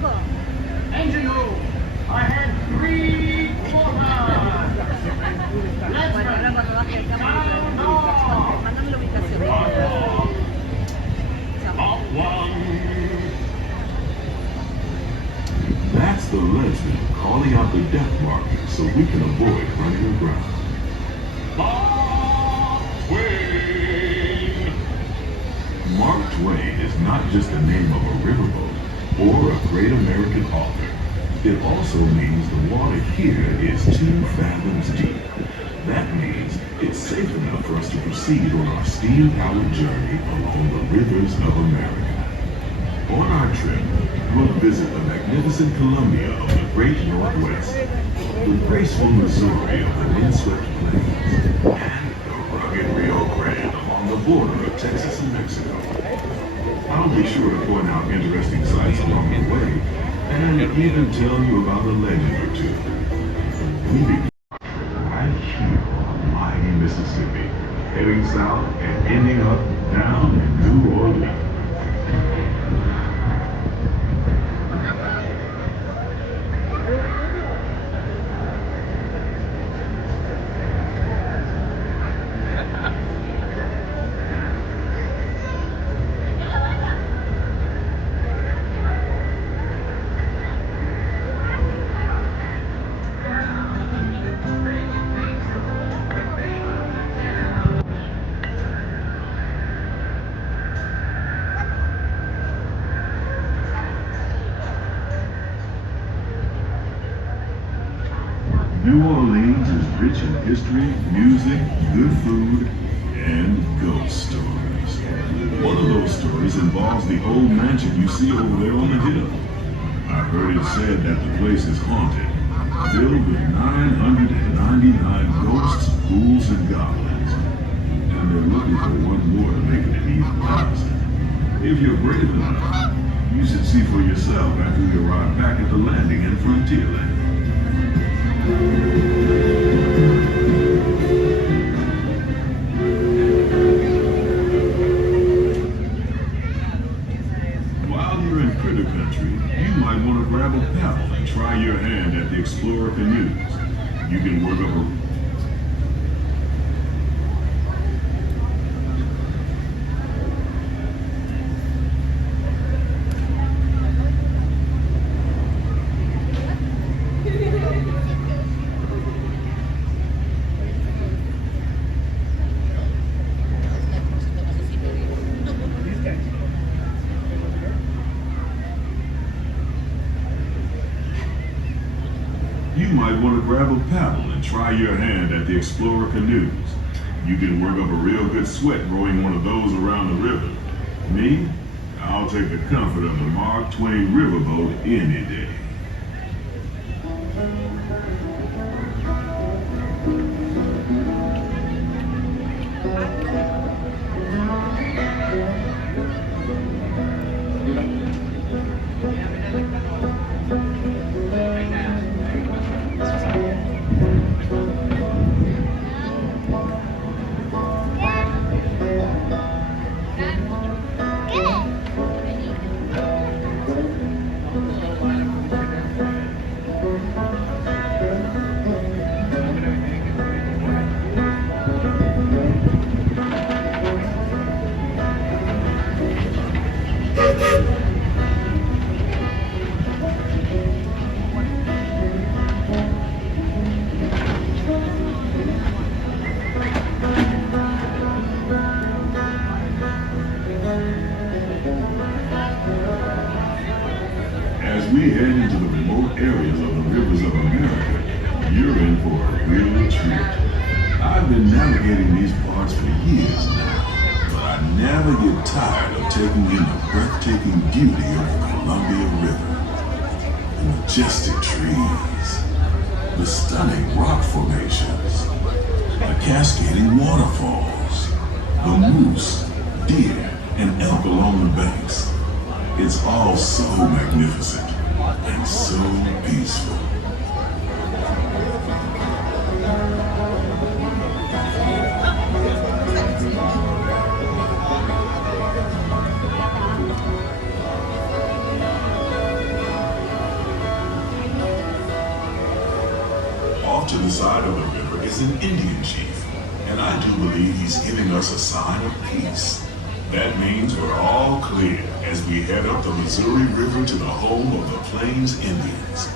Engine room. I had 3 quarters. Let's go. That's the ledsman calling out the depth marker so we can avoid running aground. Mark Twain. Mark Twain is not just the name of a riverboat or a great American author. It also means the water here is 2 fathoms deep. That means it's safe enough for us to proceed on our steam-powered journey along the rivers of America. On our trip, we'll visit the magnificent Columbia of the Great Northwest, the graceful Missouri of the windswept plains, and the rugged Rio Grande along the border of Texas and Mexico. I'll be sure to point out interesting sights along the way, and even tell you about a legend or two. We begin right here on mighty Mississippi, heading south and ending up down in New Orleans. New Orleans is rich in history, music, good food, and ghost stories. One of those stories involves the old mansion you see over there on the hill. I've heard it said that the place is haunted, filled with 999 ghosts, ghouls, and goblins. And they're looking for one more to make it an even thousand. If you're brave enough, you should see for yourself after we arrive back at the landing in Frontierland. While you're in Critter Country, you might want to grab a paddle and try your hand at the Explorer canoes. You can work up a You might want to grab a paddle and try your hand at the Explorer canoes. You can work up a real good sweat rowing one of those around the river. Me? I'll take the comfort of the Mark Twain Riverboat any day. As we head into the remote areas of the rivers of America, you're in for a real treat. I've been navigating these parts for years now, but I never get tired of taking in the breathtaking beauty of the Columbia River. The majestic trees, the stunning rock formations, the cascading waterfalls, the moose, deer, and elk along the banks. It's all so magnificent and so peaceful. to the side of the river is an Indian chief, and I do believe he's giving us a sign of peace. That means we're all clear as we head up the Missouri River to the home of the Plains Indians.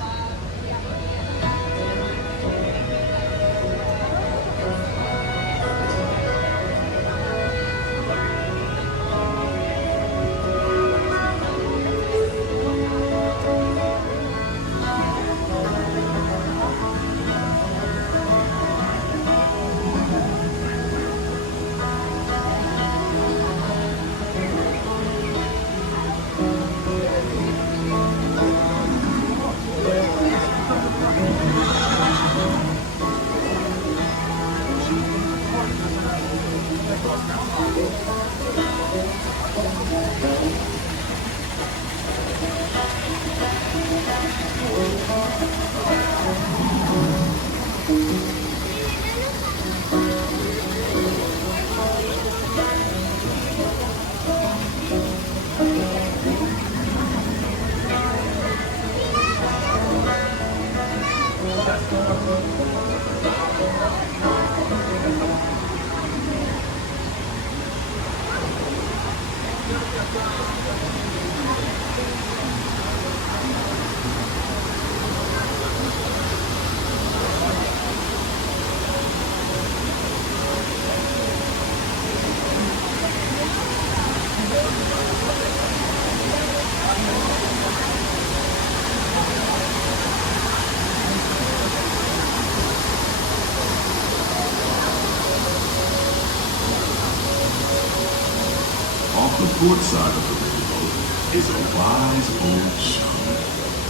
Off the port side of the riverboat is a wise old shaman,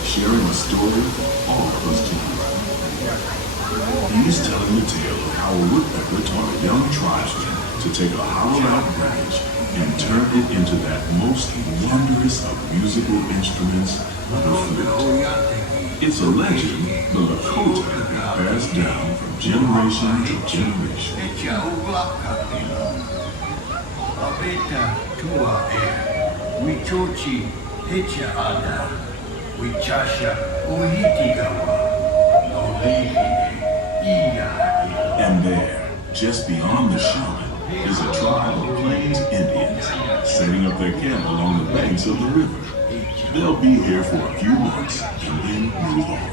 sharing a story all of us can learn. He's telling the tale of how a woodpecker taught a young tribesman to take a hollowed-out branch and turn it into that most wondrous of musical instruments, the flute. It's a legend the Lakota have passed down from generation to generation. Abeta tua wichochi hecha ana, wichasha uhitigawa, no ina. And there, just beyond the shaman, is a tribe of Plains Indians setting up their camp along the banks of the river. They'll be here for a few months and then move on.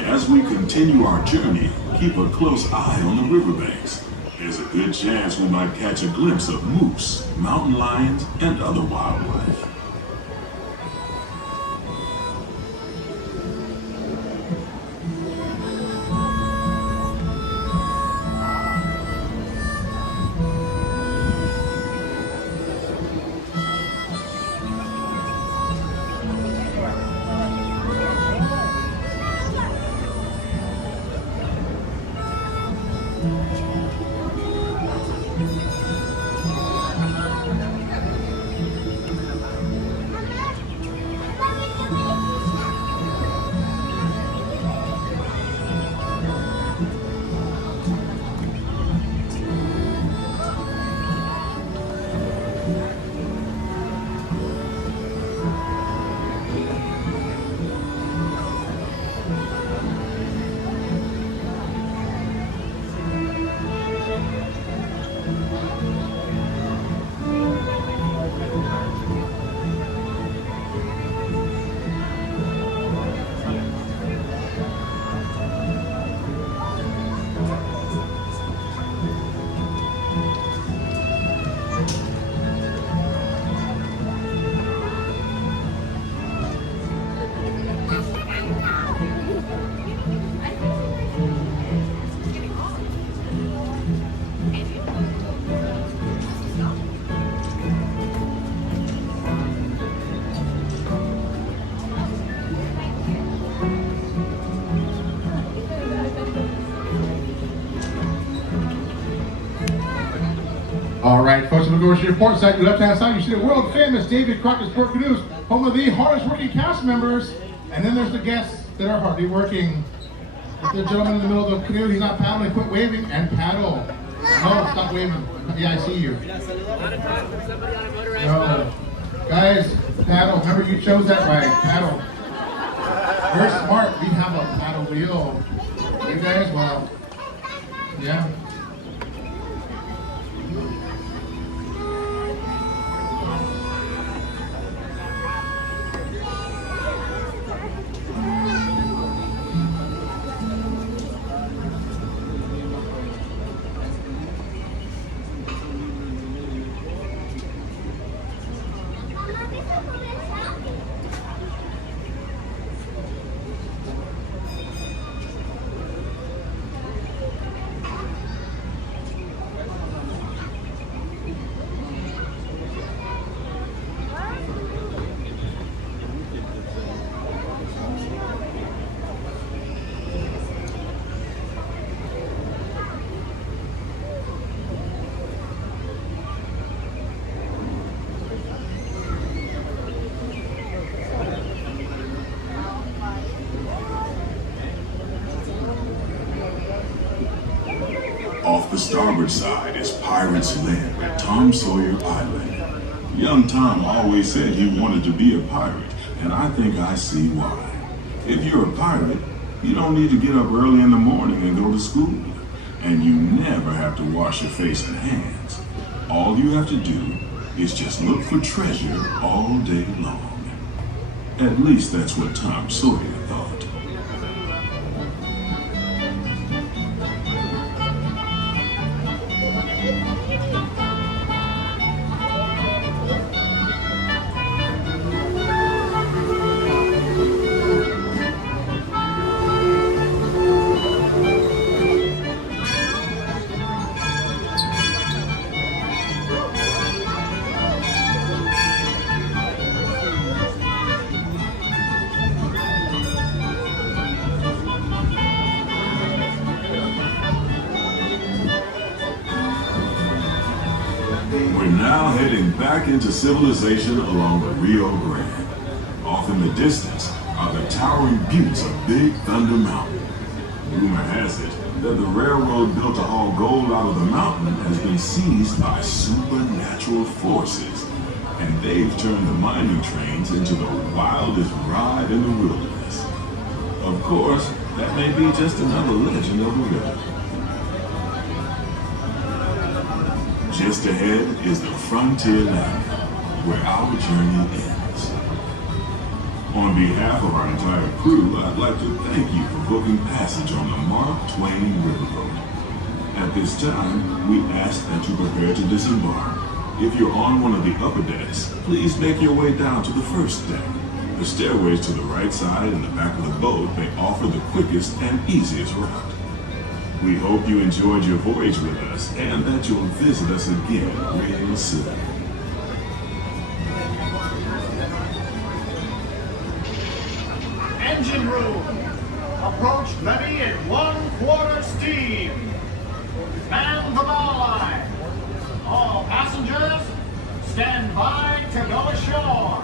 As we continue our journey, keep a close eye on the riverbanks. There's a good chance we might catch a glimpse of moose, mountain lions, and other wildlife. right, folks, we'll go to your port side. Your left-hand side, you see the world-famous David Crockett's Port Canoes, home of the hardest-working cast members. And then there's the guests that are hardly working. The gentleman in the middle of the canoe, he's not paddling, quit waving and paddle. No, stop waving. Yeah, I see you. No. Guys, paddle. Remember, you chose that right. Paddle. You're smart. We have a paddle wheel. You guys, well, yeah. Off the starboard side is Pirate's Lair at Tom Sawyer Island. Young Tom always said he wanted to be a pirate, and I think I see why. If you're a pirate, you don't need to get up early in the morning and go to school. And you never have to wash your face and hands. All you have to do is just look for treasure all day long. At least that's what Tom Sawyer thought. We're now heading back into civilization along the Rio Grande. Off in the distance are the towering buttes of Big Thunder Mountain. Rumor has it that the railroad built to haul gold out of the mountain has been seized by supernatural forces, and they've turned the mining trains into the wildest ride in the wilderness. Of course, that may be just another legend of the river. Just ahead is the Frontier Land, where our journey ends. On behalf of our entire crew, I'd like to thank you for booking passage on the Mark Twain Riverboat. At this time, we ask that you prepare to disembark. If you're on one of the upper decks, please make your way down to the first deck. The stairways to the right side and the back of the boat may offer the quickest and easiest route. We hope you enjoyed your voyage with us and that you'll visit us again real soon. Engine room. Approach ready at 1/4 steam. Man the bow line. All passengers, stand by to go ashore.